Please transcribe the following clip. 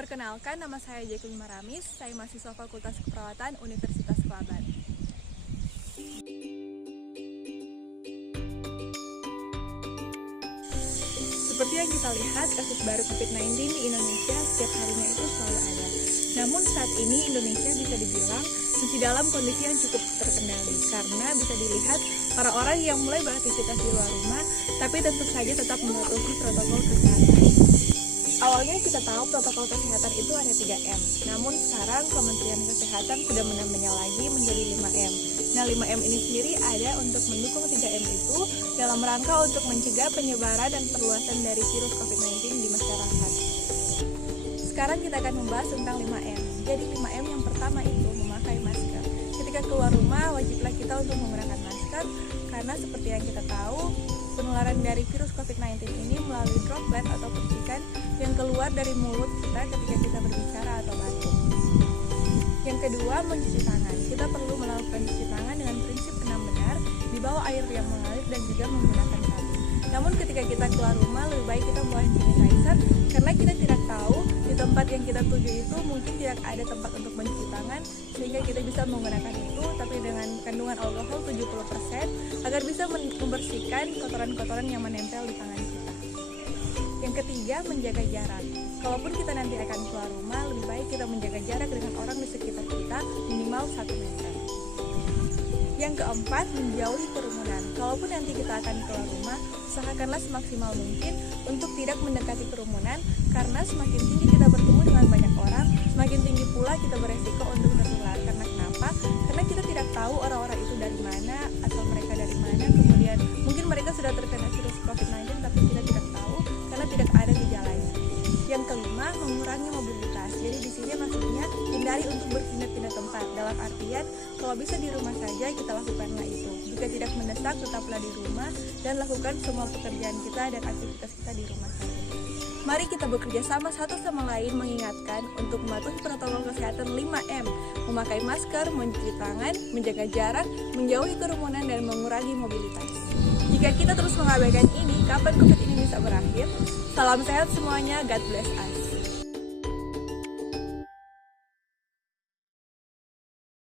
Perkenalkan, nama saya Jacqueline Maramis, saya mahasiswa Fakultas Keperawatan Universitas Kelabat. Seperti yang kita lihat, kasus baru COVID-19 di Indonesia setiap harinya itu selalu ada. Namun saat ini Indonesia bisa dibilang masih dalam kondisi yang cukup terkendali, karena bisa dilihat para orang yang mulai beraktivitas di luar rumah, tapi tentu saja tetap mematuhi protokol kesehatan. Awalnya kita tahu protokol kesehatan itu ada 3M, namun sekarang Kementerian Kesehatan sudah menambahnya lagi menjadi 5M. Nah, 5M ini sendiri ada untuk mendukung 3M itu dalam rangka untuk mencegah penyebaran dan perluasan dari virus COVID-19 di masyarakat. Sekarang kita akan membahas tentang 5M. Jadi 5M yang pertama itu memakai masker. Ketika keluar rumah, wajiblah kita untuk menggunakan masker, karena seperti yang kita tahu, penularan dari virus COVID-19 ini melalui droplet atau percikan yang keluar dari mulut kita ketika kita berbicara atau batuk. Yang kedua, mencuci tangan. Kita perlu melakukan cuci tangan dengan prinsip 6 benar, di bawah air yang mengalir dan juga menggunakan sabun. Namun ketika kita keluar rumah, lebih baik kita membawa hand sanitizer, karena kita tidak tahu di tempat yang kita tuju itu mungkin tidak ada tempat untuk mencuci tangan, sehingga kita bisa menggunakan itu tapi dengan kandungan alkohol 70% agar bisa membersihkan kotoran-kotoran yang menempel di tangan kita. Yang ketiga, menjaga jarak. Kalaupun kita nanti akan keluar rumah, lebih baik kita menjaga jarak dengan orang di sekitar kita minimal 1 meter. Yang keempat, menjauhi kerumunan. Kalaupun nanti kita akan keluar rumah, usahakanlah semaksimal mungkin untuk tidak mendekati kerumunan, karena semakin tinggi kita bertemu dengan banyak orang, semakin tinggi pula kita beresiko untuk tertular. Karena kenapa? Karena kita tidak tahu orang-orang itu dari mana, asal mereka dari mana, kemudian mungkin mereka sudah terkena virus COVID-19 tapi kita tidak tahu karena tidak ada gejalanya. Yang kelima, mengurangi mobilitas. Jadi di sini maksudnya hindari untuk berpindah-pindah tempat. Dalam artian, kalau bisa di rumah saja kita lakukanlah itu. Jika tidak mendesak, tetaplah di rumah dan lakukan semua pekerjaan kita dan aktivitas kita di rumah saja. Mari kita bekerja sama satu sama lain mengingatkan untuk mematuhi protokol kesehatan 5M, memakai masker, mencuci tangan, menjaga jarak, menjauhi kerumunan, dan mengurangi mobilitas. Jika kita terus mengabaikan ini, kapan COVID ini bisa berakhir? Salam sehat semuanya, God bless us.